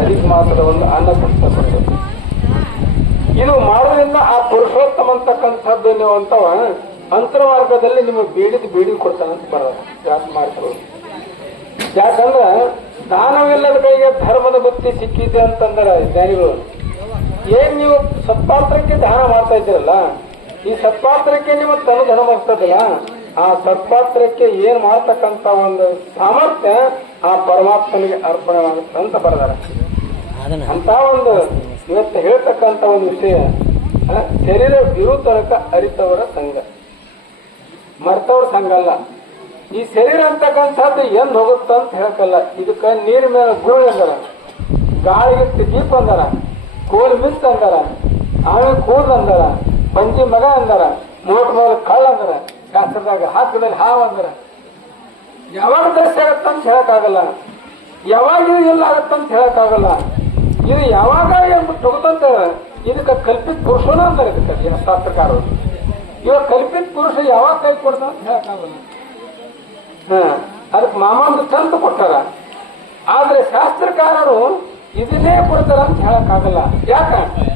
ಅಧಿಕ ಮಾಸದ ಒಂದು ಅನ್ನ ಸಂಸ್ಥೆ ಇದು ಮಾಡೋದ್ರಿಂದ ಆ ಪುರುಷೋತ್ತಮ ಅಂತಕ್ಕಂಥದ್ದು ಅನ್ನುವಂಥವ ಅಂತರ್ಮಾರ್ಗದಲ್ಲಿ ನಿಮಗೆ ಬೇಡಿದ ಕೊಡ್ತಾನಂತ ಬರೋದು ಜಾಸ್ತಿ ಮಾಡ್ಕೊಳ್ಳೋದು. ಯಾಕಂದ್ರ ದಾನವಿಲ್ಲದ ಕೈಗೆ ಧರ್ಮದ ಬುತ್ತಿ ಸಿಕ್ಕಿದೆ ಅಂತಂದ್ರೆ ಜ್ಞಾನಿಗಳು ಏನ್ ನೀವು ಸತ್ಪಾತ್ರಕ್ಕೆ ದಾನ ಮಾಡ್ತಾ ಇದ್ದೀರಲ್ಲ, ಈ ಸತ್ಪಾತ್ರಕ್ಕೆ ನೀವು ತನ್ನ ಧನ ಮಾಡ್ತದಲ್ಲ, ಆ ಸತ್ಪಾತ್ರಕ್ಕೆ ಏನ್ ಮಾಡ್ತಕ್ಕಂತ ಒಂದು ಸಾಮರ್ಥ್ಯ ಆ ಪರಮಾತ್ಮನಿಗೆ ಅರ್ಪಣೆ ಆಗುತ್ತೆ ಅಂತ ಬರೆದಾರೆ. ಅಂತ ಒಂದು ಇವತ್ತು ಹೇಳ್ತಕ್ಕಂತ ಒಂದು ವಿಷಯ, ಶರೀರ ಇರು ತನಕ ಅರಿತವರ ಸಂಘ, ಮರ್ತವ್ರ ಸಂಘ ಅಲ್ಲ. ಈ ಶರೀರ ಅಂತಕ್ಕಂಥದ್ದು ಎಂದ್ ಹೋಗುತ್ತ ಅಂತ ಹೇಳಕ್ಕಲ್ಲ. ಇದಕ್ಕ ನೀರ್ ಮೇಲೆ ಗುರು ಅಂದಾರ, ಗಾಳಿಗೆ ದೀಪ ಅಂದಾರ, ಕೋಲ್ ಮಿಸ್ ಅಂದಾರ, ಆಮೇಲೆ ಕೂದ್ ಅಂದಾರ, ಪಂಚಿ ಮಗ ಅಂದಾರ, ಮೋಟ್ ಮೇಲೆ ಕಳ್ಳ ಅಂದಾರ, ಶಾಸ್ತ್ರದಾಗ ಹಾಕದಲ್ಲಿ ಹಾವು ಅಂದಾರ. ಯಾವಾಗ ದರ್ಶನ ಆಗತ್ತಂತ ಹೇಳಕ್ಕಾಗಲ್ಲ, ಯಾವಾಗ ಎಲ್ಲ ಆಗತ್ತಂತ ಹೇಳಕ್ಕಾಗಲ್ಲ. ಇದು ಯಾವಾಗ ತಗೋತಂತ ಇದಕ್ಕೆ ಕಲ್ಪಿತ ಪುರುಷನ ಅಂತಾರೆ. ಇದಕ್ಕೆ ಶಾಸ್ತ್ರಕಾರರು ಇವಾಗ ಕಲ್ಪಿತ ಪುರುಷ ಯಾವಾಗ ಕೈ ಕೊಡ್ತಾನ ಅಂತ ಹೇಳಕ್ಕಾಗಲ್ಲ. ಅದಕ್ಕೆ ಮಾಮಾಂದ ತಂತು ಕೊಟ್ಟಾರ, ಆದ್ರೆ ಶಾಸ್ತ್ರಕಾರರು ಇದನ್ನೇ ಕೊಡ್ತಾರ ಅಂತ ಹೇಳಕ್ಕಾಗಲ್ಲ. ಯಾಕ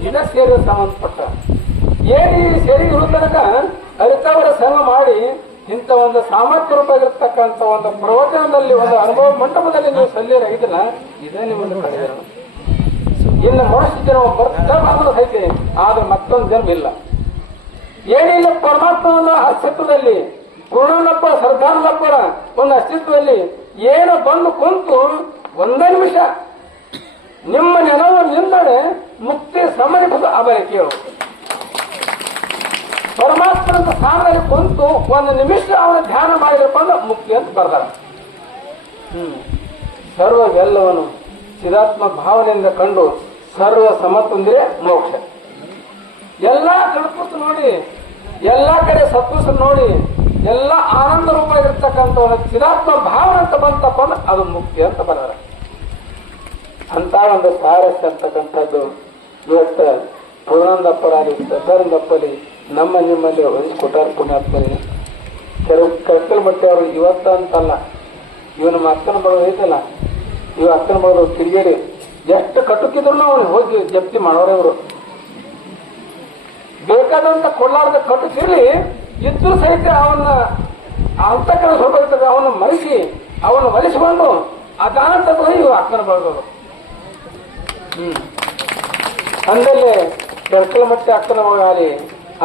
ಇದ ಸೇರಿ ಸಂಬಂಧಪಟ್ಟ ಏನ್ ಈ ಸೇರಿ ತನಕ ಅರಿತವರ ಸಂಘ ಮಾಡಿ ಇಂಥ ಒಂದು ಸಾಮರ್ಥ್ಯ ರೂಪಾಗಿರ್ತಕ್ಕಂಥ ಒಂದು ಪ್ರವಚನದಲ್ಲಿ ಒಂದು ಅನುಭವ ಮಂಟಪದಲ್ಲಿ ನೀವು ಸಲ್ಲಿರಾಗಿದ್ದಿಲ್ಲ, ಇದೇ ನಿಮ್ಮನ್ನು ಕಳೆದಿರ. ಇನ್ನು ಮನುಷ್ಯ ಜನ್ಮ ಬರ್ತಾ ಐತೆ, ಆದ್ರೆ ಮತ್ತೊಂದು ಜನ್ಮ ಇಲ್ಲ. ಏನಿಲ್ಲ ಪರಮಾತ್ಮನ ಅಸ್ತಿತ್ವದಲ್ಲಿ, ಗುರುನಪ್ಪ ಸರ್ದಾನಪ್ಪರ ಒಂದು ಅಸ್ತಿತ್ವದಲ್ಲಿ ಏನು ಬಂದು ಕುಂತು ಒಂದೇ ನಿಮಿಷ ನಿಮ್ಮ ನೆನವು ನಿಂದಡೆ ಮುಕ್ತಿ ಸಮರಿಸಲು ಅವರ ಕೇಳು. ಪರಮಾತ್ಮನ ಸ್ಥಾನದಲ್ಲಿ ಕುಂತು ಒಂದು ನಿಮಿಷ ಅವನ ಧ್ಯಾನ ಮಾಡಿರಪ್ಪ ಅಂದ್ರೆ ಮುಕ್ತಿ ಅಂತ ಬರ್ದಾರ. ಸರ್ವವೆಲ್ಲವನು ಚಿದಾತ್ಮ ಭಾವನೆಯಿಂದ ಕಂಡು ಸರ್ವ ಸಮತಂದ್ರೆ ಮೋಕ್ಷ. ಎಲ್ಲಾ ಗಣಪುತ್ರ ನೋಡಿ, ಎಲ್ಲಾ ಕಡೆ ಸತ್ಪುರುಷ ನೋಡಿ, ಎಲ್ಲ ಆನಂದ ರೂಪ ಇರ್ತಕ್ಕಂಥ ಒಂದು ಚಿದಾತ್ಮ ಭಾವನೆ ಅಂತ ಬಂತಪ್ಪ ಅಂದ್ರೆ ಅದು ಮುಕ್ತಿ ಅಂತ ಬರ್ದಾರ. ಅಂತ ಒಂದು ಸಾರಸ್ಯ ಅಂತಕ್ಕಂಥದ್ದು ಇವತ್ತ ಪೂರ್ಣಾನಂದಪ್ಪರಾಗಲಿ ಸದಾನಂದಪ್ಪಲಿ ನಮ್ಮ ನಿಮ್ಮಲ್ಲಿ ಕೊಟ್ಟಾರ ಪುಣ್ಯಾತ್ಮರಿ. ಕೆಲವು ಕರ್ಕಲ್ ಬಟ್ಟೆ ಅವರು ಇವತ್ತ ಅಂತಲ್ಲ, ಇವನ ಅಕ್ಕನ ಬರೋದು ಐತಲ್ಲ, ಇವ ಅಕ್ಕನ ಬರೋದು ತಿರುಗೇರಿ ಎಷ್ಟು ಕಟುಕಿದ್ರು ಅವನು ಹೋಗಿ ಜಪ್ತಿ ಮಾಡೋರೇ ಅವರು. ಬೇಕಾದಂತ ಕೊಳ್ಳಾರ್ದ ಕಟುಕಿರ್ಲಿ ಇದ್ದು ಸಹಿತ ಅವನ್ನ ಅಂತ ಕಡೆ ಹೊರಬರ್ತದೆ, ಅವನ್ನ ಮರೆಸಿ ಅವನ್ನ ಒಲಿಸಿಕೊಂಡು ಅದಾನ ತಗೊಂಡು ಇವ ಅಕ್ಕನ ಬರೋದು. ಅಂದಲ್ಲೇ ಕೆರ್ಕಲ ಮಟ್ಟೆ ಅಕ್ಕನ ಬಳಗಾಲಿ,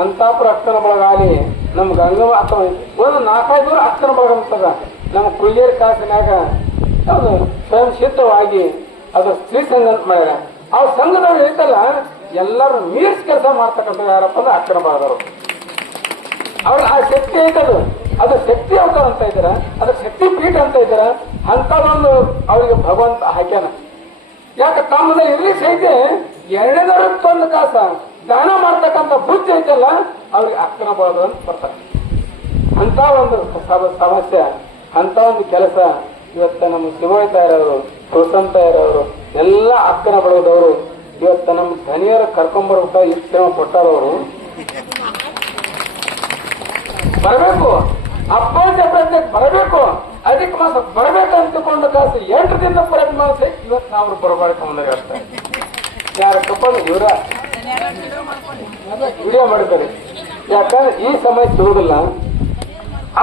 ಅಂತಾಪುರ ಅಕ್ಕನ ಬಳಗಾಲಿ, ನಮ್ ಗಂಗವ ಅಥವಾ ಒಂದು 4-5 ದೂರ ಅಕ್ಕನ ಬಳಗ ಅಂತದ. ನಮ್ಮ ಕುಯ್ಯೇರಿ ಕಾಸಿನಾಗ ಅದು ಸ್ವಯಂ ಸಿದ್ಧವಾಗಿ ಅದು ಸ್ತ್ರೀ ಸಂಘ ಅಂತ ಮಾಡ್ಯಾರ. ಆ ಸಂಘದವ್ರು ಐತಲ್ಲ ಎಲ್ಲರೂ ಮೀರ್ಸ್ ಕೆಲಸ ಮಾಡ್ತಕ್ಕಂಥ ಯಾರಪ್ಪ ಅಂದ್ರೆ ಅಕ್ಕನ ಬಳಗವರು. ಅವ್ರ ಆ ಶಕ್ತಿ ಐತದು, ಅದು ಶಕ್ತಿ ಅವತಾರ ಅಂತ ಇದ್ದಾರ, ಅದು ಶಕ್ತಿ ಪೀಠ ಅಂತ ಇದ್ದಾರ. ಅಂತ ಒಂದು ಅವರಿಗೆ ಭಗವಂತ ಹಾಕ್ಯಾನ. ಯಾಕೆ ತಮ್ಮದಲ್ಲಿ ಇರ್ಲಿ ಸಹಿತ 2 ಕಾಸ ದಾನ ಮಾಡ್ತಕ್ಕಂಥ ಬುದ್ಧಿ ಐತಲ್ಲ ಅವ್ರಿಗೆ ಅಕ್ಕನ ಬಳಗ ಅಂತ ಬರ್ತಾರೆ. ಅಂತ ಒಂದು ಸಮಸ್ಯೆ, ಅಂತ ಒಂದು ಕೆಲಸ ಇವತ್ತ ನಮ್ಮ ಶಿವಯ್ಯ ತಯಾರವರು, ತುಳಸಂತ ತಯಾರವರು ಎಲ್ಲ ಅಕ್ಕನ ಬಳಗದವರು ಇವತ್ತ ನಮ್ಮ ಧನಿಯರ ಕರ್ಕೊಂಡ್ಬರ್ಬೇಕ ಇಷ್ಟು ಶ್ರಮ ಕೊಟ್ಟಾರವರು. ಬರಬೇಕು, ಅಪ್ಪಂತ ಪ್ರಯತ್ನ ಬರಬೇಕು, ಅಧಿಕ ಮಾಸ ಬರಬೇಕಂತಕೊಂಡ ಕಾಸು 8 ದಿನದ ಪ್ರಯತ್ನ ಮಾಡಿಸಿ ಇವತ್ತು ನಾವು ಬರಬಾರದು ಬಂದರೆ ಅಷ್ಟೇ. ಯಾರ ತಪ್ಪಂದ್ರೆ ಇವರ ವಿಡಿಯೋ ಮಾಡ್ತಾರೆ. ಯಾಕಂದ್ರೆ ಈ ಸಮಯ ಸಿಗುದಿಲ್ಲ,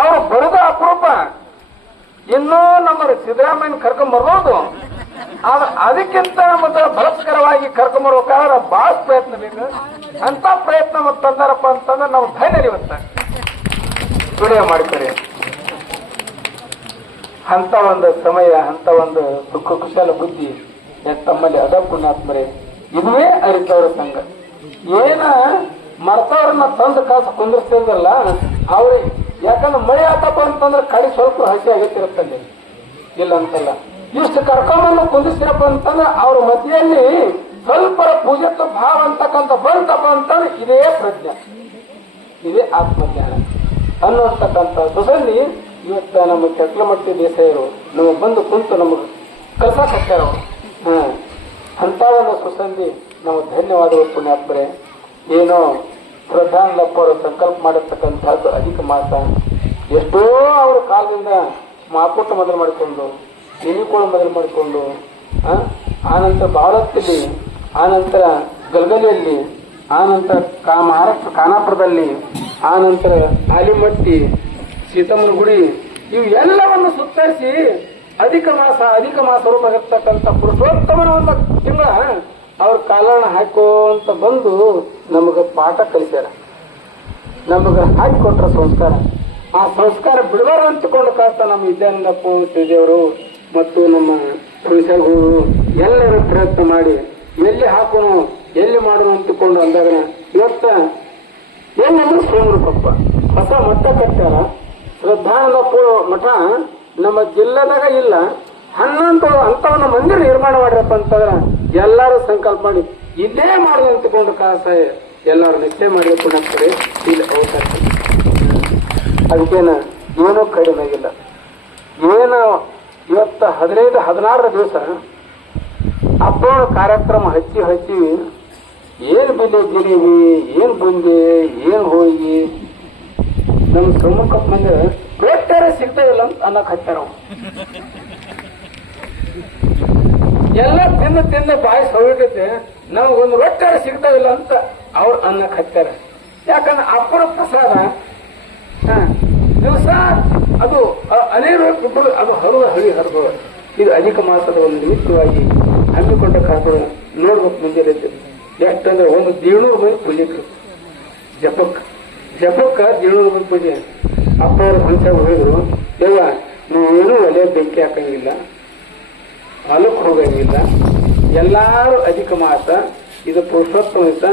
ಅವ್ರು ಬರೋದ ಅಪರೂಪ. ಇನ್ನೂ ನಮ್ಮ ಸಿದ್ದರಾಮಯ್ಯನ ಕರ್ಕೊಂಡ್ಬರ್ಬೋದು, ಆದ್ರೆ ಅದಕ್ಕಿಂತ ಮತ್ತೆ ಬಲಸ್ಕರವಾಗಿ ಕರ್ಕೊಂಡ್ಬರ್ಬೇಕಾದ್ರೆ ಬಹಳ ಪ್ರಯತ್ನ ಬೇಕು. ಅಂತ ಪ್ರಯತ್ನ ಮತ್ತೆ ತಂದಾರಪ್ಪ ಅಂತಂದ್ರೆ ನಾವು ಧೈರ್ಯ ಇವತ್ತ ವಿಡಿಯೋ ಮಾಡ್ತಾರೆ. ಅಂತ ಒಂದು ಸಮಯ, ಅಂತ ಒಂದು ದುಃಖ ಕುಶಲ ಬುದ್ಧಿ ತಮ್ಮಲ್ಲಿ ಅದ ಪುಣ್ಯಾತ್ಮರೇ. ಇದುವೇ ಅರಿತವರ ಸಂಘ. ಏನ ಮರ್ತವ್ರನ್ನ ತಂದು ಕಾಸು ಕುಂದಿರ್ತಿದ್ರಲ್ಲ ಅವ್ರಿಗೆ, ಯಾಕಂದ್ರೆ ಮಳೆ ಆತಪ್ಪ ಅಂತಂದ್ರೆ ಕಡೆ ಸ್ವಲ್ಪ ಹಸಿ ಆಗತ್ತಿರುತ್ತಲ್ಲಿ, ಇಲ್ಲ ಅಂತಲ್ಲ. ಇಷ್ಟು ಕರ್ಕೊಂಬಂದು ಕುಂದಿಸ್ತಿರಪ್ಪ ಅಂತಂದ್ರೆ ಅವ್ರ ಮಧ್ಯೆಯಲ್ಲಿ ಸ್ವಲ್ಪ ಪೂಜತ್ವ ಭಾವ ಅಂತಕ್ಕಂಥ ಬಂತಪ್ಪ ಅಂತಂದ್ರೆ ಇದೇ ಪ್ರಜ್ಞೆ, ಇದೇ ಆತ್ಮಜ್ಞಾನ ಅನ್ನುವಂತಕ್ಕಂಥ ಸುಸಂಧಿ ಇವತ್ತ ನಮ್ಮ ಕೆಟ್ಲಮಟ್ಟಿ ದೇಸಾಯರು ನಮಗೆ ಬಂದು ಕುಂತು ನಮಗೆ ಕಲ್ಸಾಕತ್ತಾರ. ಅಂತ ಒಂದು ಸುಸಂಧಿ ನಾವು ಧನ್ಯವಾದಗಳು ಪುಣ್ಯಾತ್ಮರೇ. ಏನೋ ಶ್ರದ್ಧಾನಂದಪ್ಪ ಅವರು ಸಂಕಲ್ಪ ಮಾಡಿರ್ತಕ್ಕಂಥದ್ದು ಅಧಿಕ ಮಾಸ ಎಷ್ಟೋ ಅವರ ಕಾಲದಿಂದ ಮಾಪುಟ್ಟ ಮೊದಲು ಮಾಡಿಕೊಂಡು, ನಿಮಿಗಳು ಮೊದಲು ಮಾಡಿಕೊಂಡು ಆನಂತರ ಬಾವಲತ್ತಲ್ಲಿ, ಆನಂತರ ಗಲಗಲಿಯಲ್ಲಿ, ಆನಂತರ ಮಹಾರಾಷ್ಟ್ರ ಖಾನಾಪುರದಲ್ಲಿ, ಆನಂತರ ಆಲಿಮಟ್ಟಿ, ಸೀತಮ್ಮನ ಗುಡಿ, ಇವು ಎಲ್ಲವನ್ನು ಸುತ್ತರಿಸಿ ಅಧಿಕ ಮಾಸ ರೂಪಾಗಿರ್ತಕ್ಕಂಥ ಪುರುಷೋತ್ತಮನ ಒಂದು ತಿಂಗಳ ಅವ್ರ ಕಾಲನ್ನ ಹಾಕೋಂತ ಬಂದು ನಮಗ ಪಾಠ ಕಲಿಸ್ಯಾರ, ನಮಗ ಹಾಕಿಕೊಟ್ರ ಸಂಸ್ಕಾರ. ಆ ಸಂಸ್ಕಾರ ಬಿಡಬಾರ್ದು ಅಂತಿಕೊಂಡು ಕಾಸ್ತ ನಮ್ಮ ವಿದ್ಯಾನಂದಪ್ಪ ಶ್ರೀದೇವರು ಮತ್ತು ನಮ್ಮ ತುಳಸಿಗಳು ಎಲ್ಲರೂ ಪ್ರಯತ್ನ ಮಾಡಿ ಎಲ್ಲಿ ಹಾಕೋಣ ಎಲ್ಲಿ ಮಾಡೋಣ ಅಂತಿಕೊಂಡು ಅಂದಾಗ ಇವತ್ತ ಏನಂದ್ರೆ ಸೋಮರೂಪಪ್ಪ ಹೊಸ ಮಠ ಕಟ್ಟಾರ. ಶ್ರದ್ಧಾನಂದಪ್ಪ ಮಠ ನಮ್ಮ ಜಿಲ್ಲೆದಾಗ ಇಲ್ಲ, 11 ಅಂತವನ್ನ ಮಂದಿರ ನಿರ್ಮಾಣ ಮಾಡ್ರಪ್ಪ ಅಂತಂದ್ರ ಎಲ್ಲಾರು ಸಂಕಲ್ಪ ಮಾಡಿ ಇಲ್ಲೇ ಮಾಡೋದು ಅಂತಿಕೊಂಡು ಕಾಸ ಎಲ್ಲಾರು ನಿಶ್ಚಯ ಮಾಡ್ಲಿಕ್ಕೆ ಆಗ್ತದೆ. ಇಲ್ಲಿ ಅವಕಾಶ ಅದಕ್ಕೇನ ಏನೂ ಕಡಿಮೆ ಆಗಿಲ್ಲ. ಏನು ಇವತ್ತ 15-16 ದಿವಸ ಹಬ್ಬದ ಕಾರ್ಯಕ್ರಮ ಹಚ್ಚಿ ಏನ್ ಬಿಲೆ ಜಿಲೇಬಿ, ಏನ್ ಬುಂದಿ, ಏನ್ ಹೋಗಿ ನಮ್ ಸಮ್ಮುಖಕ್ಕೆ ಬಂದ್ರೆ ರೊಟ್ಟಾರೆ ಸಿಗ್ತಾ ಇಲ್ಲ ಅಂತ ಅನ್ನಕ್ ಹಚ್ಚಾರ. ಎಲ್ಲ ತಿಂದು ಬಾಯಿ ಸವಿಟೈತೆ, ನಮಗೊಂದು ರೊಟ್ಟಾರೆ ಸಿಗ್ತಾ ಇಲ್ಲ ಅಂತ ಅವ್ರು ಅನ್ನಕ್ ಹಚ್ಚಾರ. ಯಾಕಂದ್ರೆ ಅಪ್ಪರ ಪ್ರಸಾದ ದಿವಸ ಅದು ಅನೇಕ ಅದು ಹರಿದು ಇದು ಅಧಿಕ ಮಾಸದ ಒಂದು ನಿಮಿತ್ತವಾಗಿ ಹಮ್ಮಿಕೊಂಡ ಕಾರ್ಯಕ್ರಮ ನೋಡ್ಬೇಕು. ಮುಂಜಾನೆ ಎಷ್ಟಂದ್ರೆ ಒಂದು 700 ಮಂದಿ ಪೂಜೆಗಳು ಜಪಕ್ಕ 700 ಮಂದಿ ಪೂಜೆ. ಅಪ್ಪ ಅವ್ರ ಮನುಷ್ಯ ಹೇಳಿದ್ರು, ದೇವ ನೀವೇನು ಒಲೆ ಬೆಂಕಿ ಹಾಕಂಗಿಲ್ಲ, ಹೊಲಕ್ಕೆ ಹೋಗಂಗಿಲ್ಲ, ಎಲ್ಲಾರು ಅಧಿಕ ಮಾಸ ಇದು ಪುರುಷೋತ್ತಮ,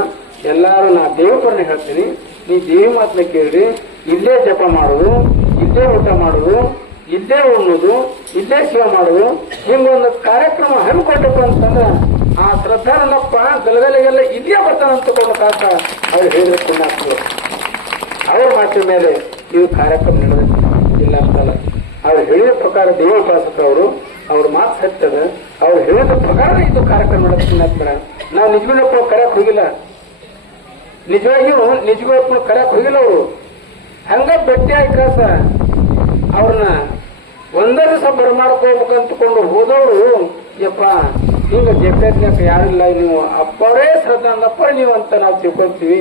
ಎಲ್ಲಾರು ನಾ ದೇವರನ್ನ ಹೇಳ್ತೀನಿ, ನೀ ದೇವಿ ಮಾತನ್ನ ಕೇಳ್ರಿ, ಇಲ್ಲೇ ಜಪ ಮಾಡೋದು, ಇಲ್ಲೇ ಊಟ ಮಾಡೋದು, ಇಲ್ಲೇ ಉಣ್ಣೋದು, ಇಲ್ಲೇ ಸೇವೆ ಮಾಡೋದು, ಹಿಂಗೊಂದು ಕಾರ್ಯಕ್ರಮ ಹಮ್ಮಿಕೊಟ್ಟಪ್ಪ ಅಂತಂದ್ರೆ ಆ ಶ್ರದ್ಧಾನಂದಪ್ಪ ಗಲಗಲೆಗೆಲ್ಲ ಇಲ್ಲೇ ಬರ್ತಾನೆ ಅಂತಕೊಂಡು ಕಾಕ ಅವ್ರು ಹೇಳಿದ್ರೆ ಪುಣ್ಯಾತ್ಮರು. ಅವ್ರ ಮಾತಿನ ಮೇಲೆ ಇದು ಕಾರ್ಯಕ್ರಮ ನಡೆದಿಲ್ಲ ಅಂತಲ್ಲ. ಅವ್ರು ಹೇಳಿದ ಪ್ರಕಾರ ದೇವೋಪಾಸಕ ಅವರು ಅವ್ರ ಮಾತು ಸತ್ಯದ, ಅವ್ರು ಹೇಳಿದ ಪ್ರಕಾರ ಇದು ಕಾರ್ಯಕ್ರಮ ನಡೆಸ್ತಾರೆ. ನಾವು ನಿಜವನ್ನಪ್ಪ ಕರೆಯಕ್ ಹೋಗಿಲ್ಲ, ನಿಜವಾಗ್ಲೂ ಕರೆಯಕ್ ಹೋಗಿಲ್ಲ. ಅವರು ಹಂಗ ಭೇಟಿಯಾಗಿ ಕಾಸ ಅವ್ರನ್ನ ಒಂದೇ ದಿವಸ ಬರಮಾಡ್ಕೋಬೇಕು ಅಂತಕೊಂಡು ಹೋದವರು, ಯಪ್ಪ ಹಿಂಗ ಜಪತ್ನಾಕ ಯಾರಿಲ್ಲ, ನೀವು ಅಪ್ಪರೇ ಶ್ರದ್ಧಾನಂದಪ್ಪ ನೀವು ಅಂತ ನಾವು ತಿಳ್ಕೊಳ್ತೀವಿ,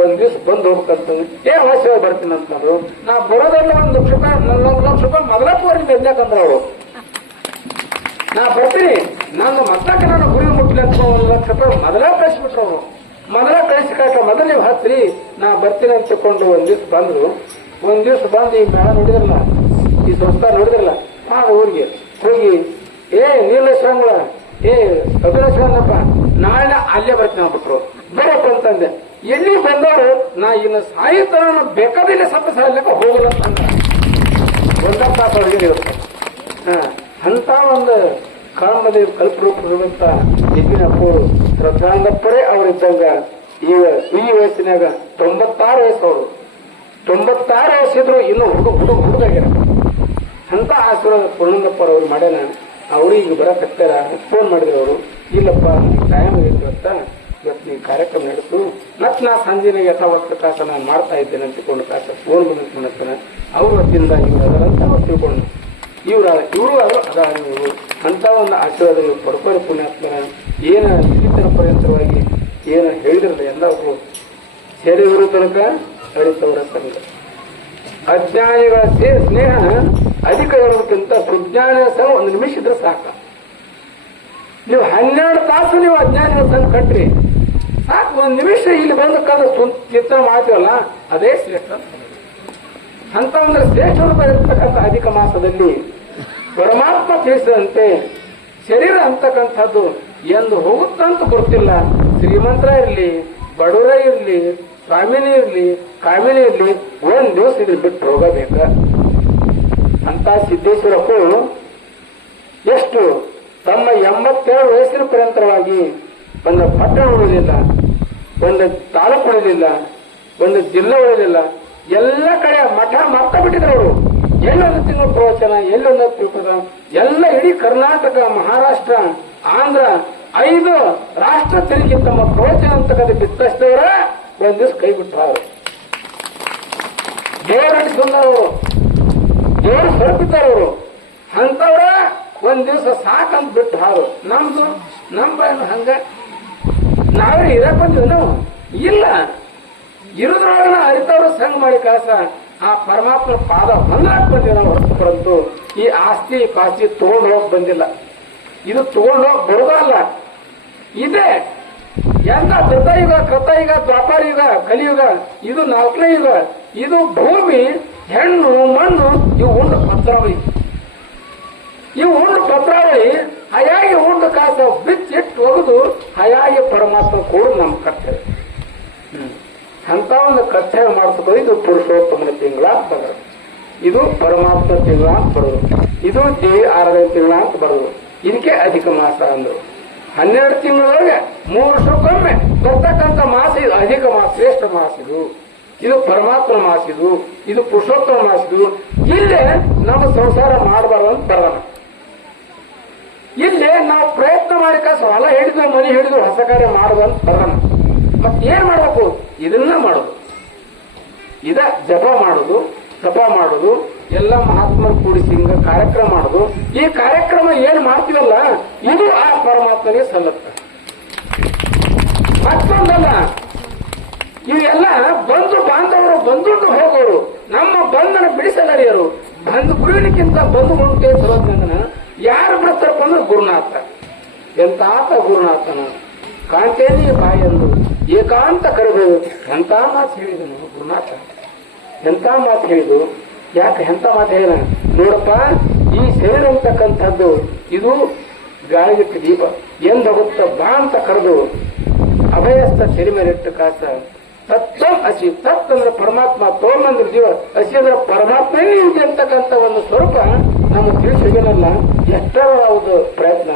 ಒಂದ್ ದಿವ್ಸ ಬಂದು ಹೋಗ್ಬೇಕಂತ ಅವಶ್ಯವಾಗಿ ಬರ್ತೀನಿ ಅಂತಂದ್ರು. ನಾ ಬರೋದೆಲ್ಲ 1 ಲಕ್ಷ ರೂಪಾಯಿ 1 ಲಕ್ಷ ರೂಪಾಯಿ ಮೊದಲ ಪೋರಿಂದ ಎದ್ಯಾಕಂದ್ರ ಅವರು ನಾ ಬರ್ತೀನಿ, ನಾನು ಮತ್ತಕ್ಕೆ ನಾನು ಗುರಿ ಮುಟ್ಲಿ ಅಂತ 1 ಲಕ್ಷ ರೂಪಾಯಿ ಮೊದಲ ಕಳಿಸ್ಬಿಟ್ರು ಅವರು. ಮೊದಲ ಕಳಿಸಿಕಾಕ ಮೊದಲು ನೀವು ಹತ್ರಿ ನಾ ಬರ್ತೀನಿ ಅಂತ ತಿಳ್ಕೊಂಡು ಒಂದ್ ದಿವ್ಸ ಬಂದ್ರು. ಒಂದ್ ದಿವ್ಸ ಬಂದು ಈ ಮೇಳ ನೋಡಿದ್ರಲ್ಲ, ಈ ಸಂಸ್ಕಾರ ನೋಡಿದ್ರಲ್ಲ, ಆ ಊರಿಗೆ ಹೋಗಿ ನೀಲೇಶ್ವರಂಗಳ ಅಭಿನಶ್ವರನಪ್ಪ ನಾಳೆ ಅಲ್ಲೇ ಬರ್ತೀನಿ ಅಂದ್ಬಿಟ್ರು. ಬರಪ್ಪ ಅಂತಂದೆ. ಎಲ್ಲಿ ಬಂದವರು ನಾ ಇನ್ನು ಸಾಯಿತನ ಬೇಕಾದಿಲ್ಲ ಸತ್ತ ಸಾಯ್ಲಿಕ್ಕೆ ಹೋಗಲ್ಲ ಅಂತ ಒಂದರ ತಾಸ ಅವ್ರಿಗೆ ಇರುತ್ತೆ. ಅಂತ ಒಂದು ಕಾಮದ ಕಲ್ಪರೂಪದಂತ ಯಜ್ಞಪ್ಪರು ಶ್ರದ್ಧಾನಂದಪ್ಪರೇ ಅವರಿದ್ದಂಗ ಈ ವಯಸ್ಸಿನಾಗ 96 ವಯಸ್ಸು. ಅವರು 96 ವಯಸ್ಸಿದ್ರು ಇನ್ನೂ ಹುಡುಗಾಗ್ಯಾರ. ಅಂತ ಆಶೀರ್ವಾದ ಪೂರ್ಣಂದಪ್ಪರ ಅವ್ರು ಮಾಡ್ಯಾನ. ಅವ್ರಿಗೆ ಈಗ ಬರಕತ್ತಾರ. ಫೋನ್ ಮಾಡಿದ್ರು ಅವರು, ಇಲ್ಲಪ್ಪ ಟೈಮ್ ಆಗಿತ್ತು ಅಂತ ಇವತ್ತು ನೀವು ಕಾರ್ಯಕ್ರಮ ನಡೆಸು, ಮತ್ ನಾ ಸಂಜೆನ ಯಥಾವತ್ತು ಕಾಸ ನಾನು ಮಾಡ್ತಾ ಇದ್ದೇನೆ ಅಂತಕೊಂಡು ಕಾಸ ಫೋನ್ ಬಂದು ಮಾಡ್ತಾನೆ. ಅವ್ರ ಹೊತ್ತಿಂದ ಇವ್ರು ಅದರಂತ ಅವ್ರು ತಿಳ್ಕೊಂಡು ಇವರು ಅದ ಇವರು ಅಂತ ಒಂದು ಆಶೀರ್ವಾದ ಇವ್ರು ಪಡ್ಕೊಳ್ಳಿ ಪುಣ್ಯಾತ್ಮನ ಏನ ಇಲ್ಲಿತನ ಪರ್ಯಂತರವಾಗಿ ಏನು ಹೇಳಿದ್ರಲ್ಲ ಎಲ್ಲರೂ ಸೇರಿದ್ರು ತನಕ ಅಳಿತವರ ಸಂಘ. ಅಜ್ಞಾನಿಗಳ ಸ್ನೇಹ ಅಧಿಕ ಇರೋದಕ್ಕಿಂತ ಸುಜ್ಞಾನ ಸಹ 1 ನಿಮಿಷ ಇದ್ರೆ ಸಾಕ. ನೀವು 12 ತಾಸು ನೀವು ಅಜ್ಞಾನಿಗಳ ಸಂಘ ಕಟ್ರಿ ಸಾಕು. 1 ನಿಮಿಷ ಇಲ್ಲಿ ಬಂದ ಕಾಲ ಚಿತ್ರ ಮಾಡ್ತೀವಲ್ಲ ಅದೇ ಶ್ರೇಷ್ಠ. ಅಂತ ಒಂದು ಶ್ರೇಷ್ಠ ಇರ್ತಕ್ಕಂಥ ಅಧಿಕ ಮಾಸದಲ್ಲಿ ಪರಮಾತ್ಮ ತಿಳಿಸಿದಂತೆ ಶರೀರ ಅಂತಕ್ಕಂಥದ್ದು ಎಂದು ಹೋಗುತ್ತಂತ ಗೊತ್ತಿಲ್ಲ. ಶ್ರೀಮಂತರ ಇರಲಿ, ಬಡವರ ಇರಲಿ, ಸ್ವಾಮಿನಿ ಇರಲಿ, ಕಾಮಿನಿ ಇರಲಿ, 1 ದಿವಸ ಇದ್ರ ಬಿಟ್ಟು ಹೋಗಬೇಕ. ಅಂತ ಸಿದ್ದೇಶ್ವರಪ್ಪು ಎಷ್ಟು ತಮ್ಮ 82 ವಯಸ್ಸಿನ ಪರ್ಯಂತರವಾಗಿ ಒಂದು ಪಟ್ಟಣ ಉಳಿಲಿಲ್ಲ, ಒಂದು ತಾಲೂಕು ಉಳಿಲಿಲ್ಲ, ಒಂದು ಜಿಲ್ಲೆ ಉಳಿಲಿಲ್ಲ, ಎಲ್ಲ ಕಡೆ ಮಠ ಮರ್ತ ಬಿಟ್ಟಿದ್ರು ಅವರು. ಎಲ್ಲೊಂದು ತಿಂಗಳು ಪ್ರವಚನ, ಎಲ್ಲೊಂದು ತಿಳ್ಕದ, ಎಲ್ಲ ಇಡೀ ಕರ್ನಾಟಕ, ಮಹಾರಾಷ್ಟ್ರ, ಆಂಧ್ರ 5 ರಾಷ್ಟ್ರ ತಿರುಗಿ ತಮ್ಮ ಪ್ರವಚನ ಅಂತಕ್ಕಂಥ ಬಿತ್ತರಿಸಿದವರ 1 ದಿವಸ ಕೈ ಬಿಟ್ಟರು. ದೇವರನ್ನು ಬಂದವರು, ದೇವರು ಸ್ವರ್ಪಿದ್ದವರು ಅಂತವ್ರ 1 ದಿವಸ ಸಾಕಂತ ಬಿಟ್ಟು ಹಾರು. ನಮ್ದು ನಮ್ಮ ಬಾಯನು ಹಂಗ ನಾವೇ ಇರಕ್ ಬಂದಿವಿ ನಾವು ಇಲ್ಲ ಇರೋದ್ರೊಳಗನ ಅರಿತವ್ರ ಸಂಘ ಮಾಡಿ ಕಾಸ ಆ ಪರಮಾತ್ಮ ಪಾದ ಹೊಂದಾಕ್ ಬಂದಿವಿ ನಾವು ಹೊರತು ಈ ಆಸ್ತಿ ಪಾಸ್ತಿ ತಗೊಂಡು ಹೋಗಿ ಬಂದಿಲ್ಲ. ಇದು ತಗೊಂಡು ಹೋಗಿ ಬರೋದಲ್ಲ. ಇದೆ ಎಂತ ಕೃತಯುಗ ಕೃತಯುಗ ದ್ವಾಪರ ಯುಗ ಕಲಿಯುಗ ಇದು 4ನೇ ಯುಗ. ಇದು ಭೂಮಿ ಹೆಣ್ಣು ಮಣ್ಣು ಇವು ಉಂಡು ಪತ್ರಾವಳಿ. ಇವು ಉಂಡು ಪತ್ರಾವಳಿ ಹಯಾಗಿ ಉಂಡು ಕಾಸ ಬಿಚ್ಚಿಟ್ಟು ಒಗೆದು ಹಯಾಗಿ ಪರಮಾತ್ಮ ಕೂಡ ನಮ್ಮ ಕರ್ತವ್ಯ. ಅಂತ ಒಂದು ಕರ್ತವ್ಯ ಮಾಡಿಸ್ಬೋದು. ಇದು ಪುರುಷೋತ್ತಮನ ತಿಂಗಳ ಅಂತ ಬರೋದು. ಇದು ಪರಮಾತ್ಮ ತಿಂಗಳ ಅಂತ ಬರೋದು. ಇದು ದೇವಿ ಆರಾಧನೆ ತಿಂಗಳ ಅಂತ ಬರೋದು. ಇದಕ್ಕೆ ಅಧಿಕ ಮಾಸ ಅಂದ್ರು. 12 ತಿಂಗಳೊಳಗೆ 3 ವರ್ಷಕ್ಕೊಮ್ಮೆ ಬರ್ತಕ್ಕಂಥ ಮಾಸ ಇದು ಅಧಿಕ ಮಾಸ, ಶ್ರೇಷ್ಠ ಮಾಸ. ಇದು ಪರಮಾತ್ಮ ಮಾಸ, ಇದು ಪುರುಷೋತ್ತಮ ಮಾಸ. ಇಲ್ಲೇ ನಮ್ಮ ಸಂಸಾರ ಮಾಡಬಾರ್ದು ಅಂತ ಬರೋಣ. ಇಲ್ಲಿ ನಾವು ಪ್ರಯತ್ನ ಮಾಡಿ ಕಾಸು ಹೊಲ ಹಿಡಿದು ಮನೆ ಹಿಡಿದು ಹೊಸ ಕಾರ್ಯ ಮಾಡುವಂತ ಬರೋಣ. ಮತ್ತೇನ್ ಮಾಡಬೇಕು? ಇದನ್ನ ಮಾಡೋದು. ಇದ ಜಪ ಮಾಡೋದು, ತಪ ಮಾಡೋದು, ಎಲ್ಲ ಮಹಾತ್ಮರು ಕೂಡಿಸಿ ಹಿಂಗ ಕಾರ್ಯಕ್ರಮ ಮಾಡೋದು. ಈ ಕಾರ್ಯಕ್ರಮ ಏನ್ ಮಾಡ್ತೀವಲ್ಲ ಇದು ಆ ಪರಮಾತ್ಮನಿಗೆ ಸಲ್ಲುತ್ತೆ. ಮತ್ತೊಂದಲ್ಲ, ಇವೆಲ್ಲ ಬಂಧು ಬಾಂಧವರು ಬಂದುಂಡು ಹೋಗೋರು, ನಮ್ಮ ಬಂಧನ ಬಿಡಿಸಲರಿಯರು. ಬಂಧು ಗುರುವಿನಕ್ಕಿಂತ ಬಂಧು ಉಂಟೆ ಸರೋದ್ನಂದನ ಯಾರು ಬಿಡ್ತಾರಪ್ಪ ಅಂದ್ರೆ ಗುರುನಾಥ. ಎಂತ ಆತ ಗುರುನಾಥನ ಕಾಂತೇನಿ ಬಾಯಂದು ಏಕಾಂತ ಕರೆದು ಎಂತ ಮಾತು ಹೇಳಿದನು ಗುರುನಾಥ. ಎಂತ ಮಾತು ಹೇಳಿದು. ಯಾಕೆ ಎಂತ ಮಾತು ಹೇಳಿದ ನೋಡಪ್ಪ, ಈ ಶರೀರ ಅಂತಕ್ಕಂಥದ್ದು ಇದು ಗಾಳಿಗಿಟ್ಟ ದೀಪ ಎಂದಗುತ್ತ ಬಾ ಅಂತ ಕರೆದು ಅಭಯಸ್ಥ ಸೆರೆ ಮೇಲಿಟ್ಟು ಕಾಸ ತತ್ವ ಹಸಿ. ತತ್ ಅಂದ್ರೆ ಪರಮಾತ್ಮ, ತೋಮಂದ್ರ ಜೀವ, ಹಸಿ ಅಂದ್ರೆ ಪರಮಾತ್ಮನೇ ಇದೆ ಅಂತಕ್ಕಂಥ ಒಂದು ಸ್ವರೂಪ ನಮ್ಮ ತಿಳಿಸಿದನಲ್ಲ. ಎಷ್ಟರ ಒಂದು ಪ್ರಯತ್ನ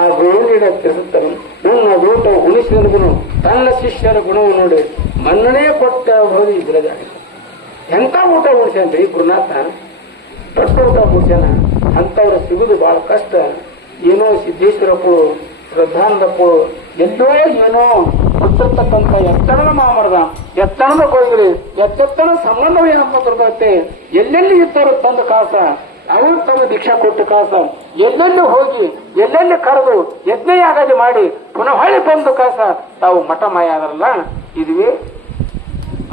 ಆ ಗುರುವಿನ ತಿಳಿಸುತ್ತಾನೆ. ನನ್ನ ಊಟ ಉಣಿಸಿದನು ತನ್ನ ಶಿಷ್ಯರ ಗುಣವು ನೋಡಿ ಮನ್ನಣೆ ಕೊಟ್ಟ ಹೋಗಿ ಬಿಡದಾಡಿ. ಎಂತ ಊಟ ಉಳಿಸ್ಯಾನ್ರಿ ಗುರುನಾಥ, ದೊಡ್ಡ ಊಟ ಉಳಿಸ್ಯಾನ. ಅಂತವ್ರು ಸಿಗುದು ಬಹಳ ಕಷ್ಟ. ಏನೋ ಸಿದ್ದೇಶ್ವರಪ್ಪು, ಶ್ರದ್ಧಾನಂದಪ್ಪು, ಎಲ್ಲೋ ಏನೋ ಗೊತ್ತಿರ್ತಕ್ಕಂಥ ಎತ್ತಣದ ಮಾಮರದ ಎತ್ತಣದ ಕೊಯ್ಗಲಿ ಎತ್ತೆತ್ತಣ ಸಂಬಂಧವೇನಪ್ಪ ಬರ್ತೈತೆ. ಎಲ್ಲೆಲ್ಲಿ ಇದ್ದರು ತಂದ ಕಾಸ ಅವರು ತಮ್ಮ ದೀಕ್ಷಾ ಕೊಟ್ಟು ಕಾಸ ಎಲ್ಲೆಲ್ಲಿ ಹೋಗಿ ಎಲ್ಲೆಲ್ಲಿ ಕರೆದು ಯಜ್ಞಯಾಗಾದಿ ಮಾಡಿ ಪುನಃ ಹೊಳ್ಳಿ ಬಂದು ಕಾಸ ತಾವು ಮಠ ಮಾಯ ಆದ್ರಲ್ಲ. ಇದುವೇ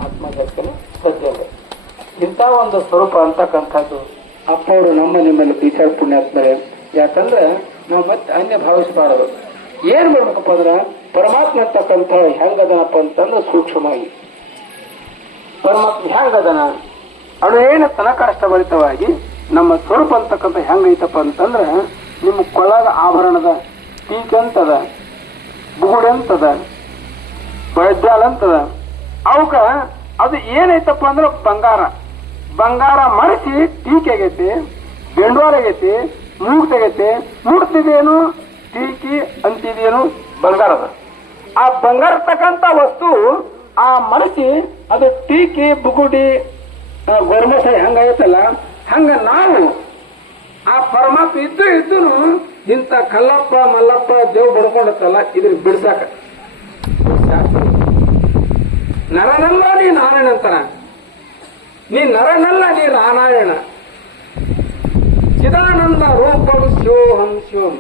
ಆತ್ಮದರ್ಶನ ಸತ್ಯ. ಇಂಥ ಒಂದು ಸ್ವರೂಪ ಅಂತಕ್ಕಂಥದ್ದು ಅಪ್ಪವರು ನಮ್ಮ ನಿಮ್ಮಲ್ಲಿ ಬೀಚಾರ ಪುಣ್ಯಾತ್ಮರೇ. ಯಾಕಂದ್ರೆ ನಾವು ಮತ್ತೆ ಅನ್ಯ ಭಾವಿಸಬಾರದು. ಏನ್ ಮಾಡ್ಬೇಕಪ್ಪ ಅಂದ್ರ ಪರಮಾತ್ಮ ಅಂತಕ್ಕಂಥ ಹೆಂಗದನಪ್ಪ ಅಂತಂದ್ರೆ ಸೂಕ್ಷ್ಮವಾಗಿ ಪರಮಾತ್ಮ ಹೆಂಗದನ ಅವನು ಏನು ತನಕ ಕಷ್ಟಭರಿತವಾಗಿ ನಮ್ಮ ಸ್ವರೂಪ ಅಂತಕ್ಕಂಥ ಹೆಂಗೈತಪ್ಪ ಅಂತಂದ್ರೆ ನಿಮ್ಮ ಕೊಳ್ಳದ ಆಭರಣದ ಟೀಕೆ ಅಂತದ, ಬುಗುಡೆಂತದ, ಬೈದ್ಯಾಲ ಅಂತದ. ಅವಕ ಅದು ಏನೈತಪ್ಪ ಅಂದ್ರೆ ಬಂಗಾರ ಮರೆಸಿ ಟೀಕೆ ಆಗೈತಿ, ಬೆಂಡವಾರ ಆಗೈತಿ, ಮೂಗ್ ತೆಗೈತಿ. ಮೂಡ್ತಿದೇನು ಟೀಕಿ ಅಂತಿದೇನು ಬಂಗಾರದ. ಆ ಬಂಗಾರ ತಕ್ಕಂತ ವಸ್ತು ಆ ಮರೆಸಿ ಅದು ಟೀಕಿ ಬುಗುಡಿ ಗೊರ್ಮಸ ಹೆಂಗಾಗತ್ತಲ್ಲ ಹಂಗ ನಾವು ಆ ಪರಮಾತ್ಮ ಇದ್ದು ಇಂಥ ಕಲ್ಲಪ್ಪ ಮಲ್ಲಪ್ಪ ದೇವ್ ಬಡ್ಕೊಂಡತ್ತಲ್ಲ ಇದ್ರ ಬಿಡ್ಸಾಕ. ನರನಲ್ಲ ನೀ ನಾರಾಯಣ ಅಂತಾನ. ನೀ ನರನಲ್ಲ ನೀ ರಾನಾರಾಯಣ. ಚಿದಾನಂದ ರೂಪಂ ಶಿವೋಹಂ ಶಿವಂ.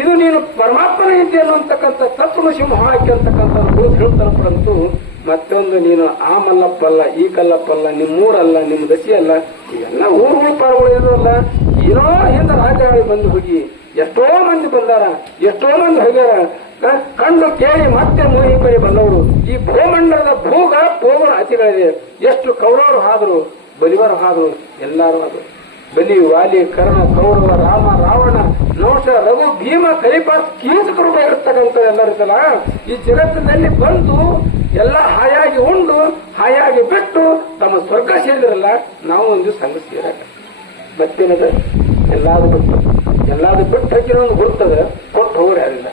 ಇದು ನೀನು ಪರಮಾತ್ಮನ ಇದ್ದೆ ಅನ್ನುವಂತಕ್ಕಂಥ ತತ್ವ ಶಿವ ಹಾಕಿ ಅಂತಕ್ಕಂಥ ಹೇಳ್ತಾರಪ್ಪಂತೂ ಮತ್ತೊಂದು ನೀನು ಆ ಮಲ್ಲಪ್ಪಲ್ಲ, ಈ ಕಲ್ಲಪ್ಪಲ್ಲ, ನಿಮ್ಮೂರಲ್ಲ, ನಿಮ್ಮ ದಸಿ ಅಲ್ಲ. ಇವೆಲ್ಲ ಊರುಗಳು ಪಾರುಗಳು ಇರೋಲ್ಲ. ಏನೋ ಹಿಂದ ರಾಜ್ಯಗಳಿಗೆ ಬಂದು ಹೋಗಿ ಎಷ್ಟೋ ಮಂದಿ ಬಂದಾರ, ಎಷ್ಟೋ ಮಂದಿ ಹೋಗ್ಯಾರ. ಕಂಡು ಕೇಳಿ ಮತ್ತೆ ಮೂಹಿ ಬಳಿ ಬಂದವರು. ಈ ಭೂಮಂಡಲದ ಭೋಗನ ಅತಿಗಳಿದೆ. ಎಷ್ಟು ಕೌರವರು ಹಾದರು, ಬಲಿವರು ಹಾದರು, ಎಲ್ಲರೂ ಹಾದರು. ಬಲಿ, ವಾಲಿ, ಕರ್ಣ, ಕೌರವ, ರಾಮ, ರಾವಣ, ನಹುಷ, ರಘು, ಭೀಮ, ಕಲಿಪಾಸ್, ಕೀಚಕರು ಇರ್ತಕ್ಕಂಥ ಎಲ್ಲರಿದ್ದಲ್ಲ ಈ ಜಗತ್ತಿನಲ್ಲಿ ಬಂದು ಎಲ್ಲ ಹಾಯಾಗಿ ಉಂಡು ಹಾಯಾಗಿ ಬಿಟ್ಟು ತಮ್ಮ ಸ್ವರ್ಗ ಸೇರಿದ್ರಲ್ಲ. ನಾವು ಒಂದು ಸಂಘ ಸೇರಾಕ ಮತ್ತೇನದ ಎಲ್ಲಾದ್ರು ಬಿಟ್ಟು ಹಾಕಿರೋ ಒಂದು ಗೊತ್ತದ ಕೊಟ್ಟು ಹೋಗ್ರಿ. ಯಾರಿಲ್ಲ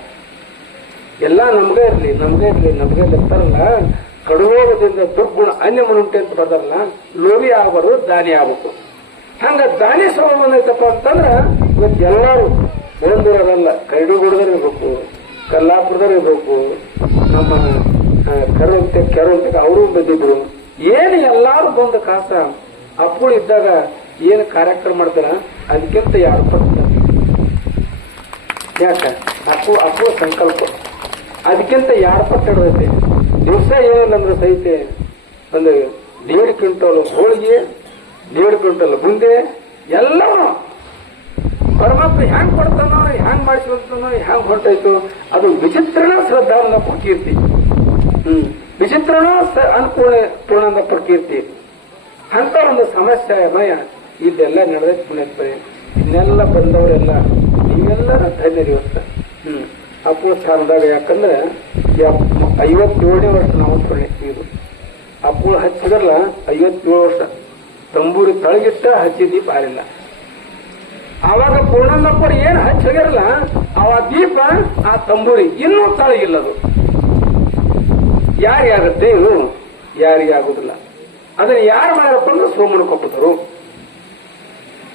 ಎಲ್ಲ ನಮ್ಗೆ ಇರ್ಲಿ ಇರ್ತಾರಲ್ಲ. ಕಡುಗೋಗದಿಂದ ದುರ್ಗುಣ ಅನ್ಯಮನುಂಟೆ ಅಂತ ಬರ್ದಾರಲ್ಲ. ಲೋಭಿ ಆಗಬಾರ್ದು, ದಾನಿ ಆಗ್ಬೇಕು. ಹಂಗ ದಾನಿ ಸ್ವಭಾವ ಬಂದೈತಪ್ಪ ಅಂತಂದ್ರ ಇವತ್ತೆಲ್ಲರೂ ಒಂದಿರೋರಲ್ಲ. ಕೈಡುಗುಡದವ್ರು ಇರ್ಬೇಕು, ಕಲ್ಲಾಪುರದವ್ರು ಇರ್ಬೇಕು, ನಮ್ಮ ಕೆರಂತೆ ಅವರು ಬಂದಿದ್ರು. ಏನು ಎಲ್ಲಾರು ಬಂದ ಕಾಸ ಅಪ್ಪಳು ಇದ್ದಾಗ ಏನು ಕಾರ್ಯಕ್ರಮ ಮಾಡ್ತಾರ ಅದಕ್ಕಿಂತ 2 ಪಟ್ಟು ಯಾಕ ಅಪ್ಪು ಸಂಕಲ್ಪ ಅದಕ್ಕಿಂತ 2 ಪಟ್ಟು ಇಡತೈತಿ. ದಿವಸ ಏನಿಲ್ಲ ಅಂದ್ರೆ ಸಹಿತ ಒಂದು 1.5 ಕ್ವಿಂಟಲ್ ಹೋಳಿಗೆ, 1.5 ಕ್ವಿಂಟಲ್ ಬುಂದೆ ಎಲ್ಲವೂ ಪರಮಾತ್ಮ ಹ್ಯಾಂಗ್ ಕೊಡ್ತಾನೋ, ಹ್ಯಾಂಗ್ ಮಾಡಿಸ್ಕೊಳ್ತಾನೋ, ಹ್ಯಾಂಗ್ ಹೊರಟಾಯ್ತು. ಅದು ವಿಚಿತ್ರನ ಶ್ರದ್ಧಾನಂದಪ್ಪ ಕೀರ್ತಿ. ವಿಚಿತ್ರನೋ ಪೂರ್ಣಾನಂದಪ್ಪ ಕೀರ್ತಿ. ಅಂತ ಒಂದು ಸಮಸ್ಯೆಮಯ ಇಲ್ಲೆಲ್ಲ ನಡೆದೈತೆ ಪುಣ್ಯತ್ಪರೆ. ಇನ್ನೆಲ್ಲ ಬಂದವರೆಲ್ಲ ನೀವೆಲ್ಲರ ಧನ್ಯರು ಇವತ್ತ. ಅಪ್ಪು ಸ್ಥಾನದಾಗ. ಯಾಕಂದ್ರೆ 57ನೇ ವರ್ಷ ನಾವು ಇದು ಅಪ್ಪು ಹಚ್ಚಿದ್ರಲ್ಲ 57 ವರ್ಷ ತಂಬೂರಿ ತಳಗಿಟ್ಟ ಹಚ್ಚಿ ದೀಪ ಆರಿಲ್ಲ. ಆವಾಗ ಪೂರ್ಣಾನಂದಪ್ಪರು ಏನು ಹಚ್ಚಿರಲ್ಲ ಅವ ದೀಪ ಆ ತಂಬೂರಿ ಇನ್ನೂ ತಳಗಿಲ್ಲದು. ಯಾರಿಗಾಗುತ್ತೆ ಇದು? ಯಾರಿಗಾಗುದಿಲ್ಲ. ಅದನ್ನ ಯಾರು ಮಾಡ್ಯಾರಪ್ಪ ಅಂದ್ರೆ ಸೋಮನಕೊಪ್ಪದರು.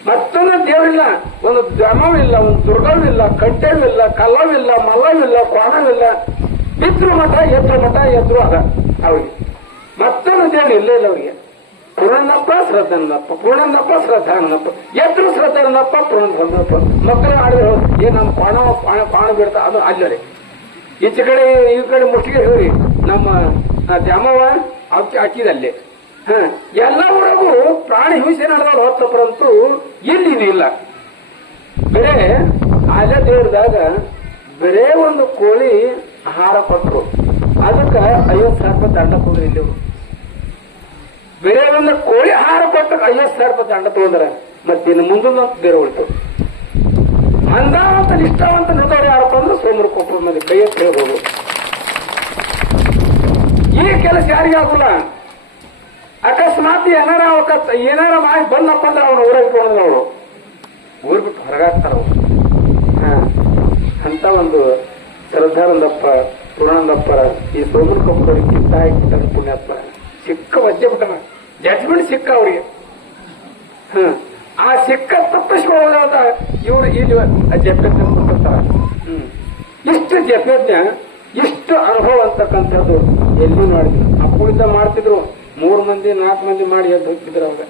ಮತ್ತೊಂದು ದೇವರಿಲ್ಲ, ಒಂದು ಧರ್ಮವಿಲ್ಲ, ಒಂದು ದುರ್ಗವಿಲ್ಲ, ಕಂಠವಿಲ್ಲ, ಕಲ್ಲವಿಲ್ಲ, ಮಲ್ಲವಿಲ್ಲ, ಕ್ವಾಣವಿಲ್ಲ. ಬಿದ್ರು ಮಠ ಎದ್ರು ಅದ ಅವ್ರಿಗೆ. ಮತ್ತೊಂದು ದೇವರು ಇಲ್ಲೇ ಇಲ್ಲ ಅವ್ರಿಗೆ. ಪೂರ್ಣಾನಂದಪ್ಪ ಶ್ರದ್ಧಾನಂದಪ್ಪ, ಪೂರ್ಣಾನಂದಪ್ಪ ಶ್ರದ್ಧಾನಂದಪ್ಪ, ಎದ್ರು ಶ್ರದ್ಧಾನಂದಪ್ಪ, ಪೂರ್ಣಾನಂದಪ್ಪ. ಮಕ್ಕಳು ಆಡಿದ್ರು ಏನ್ ನಮ್ಮ ಕ್ವಾಣ ಬಿಡ್ತಾ ಅದು ಅಲ್ಲರಿ. ಈಚೆ ಕಡೆ ಈ ಕಡೆ ಮುಷ್ಟಿಗೆ ಹೇಳಿ ನಮ್ಮ ದ್ಯಾಮವ್ವ ಹಾಕಿದಲ್ಲಿ. ಎಲ್ಲ ಊರಾಗೂ ಪ್ರಾಣಿ ಹಿಂಸೆ ನಡೆದವ್ರು ಹೊತ್ತಪರಂತೂ ಇಲ್ಲಿ ಇಲ್ಲ. ಬೇರೆ ಅಲ್ಲೇ ದೇವ್ರದಾಗ ಬೇರೆ ಒಂದು ಕೋಳಿ ಆಹಾರ ಕೊಟ್ಟರು, ಅದಕ್ಕೆ 50,000 ರೂಪಾಯಿ ದಂಡ ತಗೊಂಡ್ರೆ ಇಲ್ಲಿ. ಬೇರೆ ಒಂದು ಕೋಳಿ ಆಹಾರ ಕೊಟ್ಟ 50,000 ರೂಪಾಯಿ ದಂಡ ತಗೊಂಡ್ರ ಮತ್ತಿನ್ನು ಮುಂದೊಂದು ಬೇರೆ ಉಳಿತು. ಅಂದಾವಂತ ನಿಷ್ಠಾವಂತ ನಿರ್ಧಾರ ಯಾರಪ್ಪ ಅಂದ್ರೆ ಸೋಮನಕೊಪ್ಪರ ಮೇಲೆ ಕೈ ಎತ್ತಿ ಹೇಳ್ಬೋದು. ಈ ಕೆಲಸ ಯಾರಿಗಾಗಲ್ಲ. ಅಕಸ್ಮಾತ್ ಏನಾರ ಮಾಡಿ ಬಂದಪ್ಪ ಅಂದ್ರೆ ಅವ್ರು ಊರಾಗ ಇಟ್ಕೊಂಡ್ರೆ ಅವರು ಊರ್ ಬಿಟ್ಟು ಹೊರಗಾಗ್ತಾರ ಅವರು. ಅಂತ ಒಂದು ಶ್ರದ್ಧಾನಂದಪ್ಪ, ಪೂರ್ಣಾನಂದಪ್ಪರ ಈ ಸೋಮನಕೊಪ್ಪದವ್ರಿಗಿಂತ ಪುಣ್ಯಾತ್ಮ ಸಿಕ್ಕ ವಜ್ಜೆ ಬಿಟ್ಟನ. ಜಡ್ಜ್ಮೆಂಟ್ ಸಿಕ್ಕ ಅವ್ರಿಗೆ. ಆ ಸಿಕ್ಕ ತಪ್ಪಿಸ್ಕೊಳ್ಳೋದಾದ ಇವ್ರು ಇಲ್ಲಿ ಜಪ್ಯಜ್ಞ ಕೊಡ್ತಾರ. ಇಷ್ಟು ಜಪ್ಯಜ್ಞ, ಇಷ್ಟು ಅನುಭವ ಅಂತಕ್ಕಂಥದ್ದು ಎಲ್ಲೂ ಮಾಡಿದ್ರು. ಅಪ್ಪುಳಿಂದ ಮಾಡ್ತಿದ್ರು. 3 ಮಂದಿ 4 ಮಂದಿ ಮಾಡಿ ಎದ್ದು ಹೋಗ್ತಿದ್ರು ಅವಾಗ.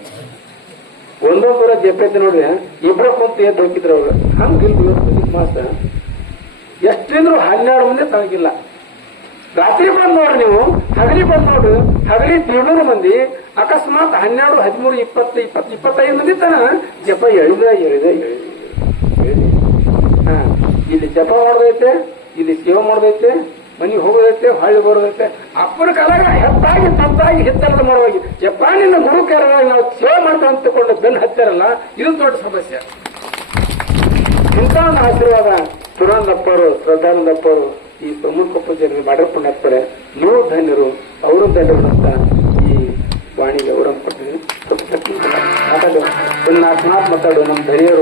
ಒಂದೊಂದರ ಜಪ್ಯಜ್ಞ ನೋಡ್ರಿ 2 ಕುಂತು ಎದ್ದು ಹೋಗಿದ್ರು ಅವಾಗ. ಹಂಗಿಲ್ಲ ಮಾಸ ಎಷ್ಟಿದ್ರು 12 ಮಂದಿ ತನಗಿಲ್ಲ. ರಾತ್ರಿ ಬಂದ್ ನೋಡ್ರಿ ನೀವು, ಹಗಲಿ ಬಂದ್ ನೋಡ್ರಿ, ಹಗಲಿ 700 ಮಂದಿ. ಅಕಸ್ಮಾತ್ 12, 13, 20, 25 ಮಂದಿ ತನ ಜಪ ಎಳಿದೆ. ಇಲ್ಲಿ ಜಪ ಮಾಡೋದೈತೆ, ಇಲ್ಲಿ ಸೇವೆ ಮಾಡೋದೈತೆ, ಮನೆಗೆ ಹೋಗೋದೈತೆ, ಹೊಳ್ಳಿ ಬರೋದೈತೆ. ಅಪ್ಪನ ಕಾಲಾಗ ಹೆತ್ತಾಗಿ ತತ್ತಾಗಿ ಹಿತ್ತರದ ಮಾಡುವಾಗಿ ಜಪ ನಿನ್ನ ಗುರು ಕೇರಳ ನಾವು ಸೇವೆ ಮಾಡ್ತಾ ಅಂತಕೊಂಡು ಬೆನ್ನು ಹತ್ತಾರಲ್ಲ, ಇದು ದೊಡ್ಡ ಸಮಸ್ಯೆ. ಇಂಥ ಒಂದು ಆಶೀರ್ವಾದ ಪೂರ್ಣಾನಂದಪ್ಪರು, ಶ್ರದ್ಧಾನಂದಪ್ಪರು ಈ ಸೋಮನಕೊಪ್ಪ ಜನರಿಗೆ ಮಾಡ್ರ ಪುಣ್ಯಾತ್ಮರೆ. ನೀವು ಧನ್ಯರು, ಅವರು ಧನ್ಯರು ಅಂತ ಈ ವಾಣಿಗೆ ಅವರನ್ನು ಕೊಟ್ಟಿದ್ದೀನಿ. ಮಾತಾಡೋ ಒಂದು 4 ಮಾತು ಮಾತಾಡೋ ನಮ್ಮ ಧೈರ್ಯರು.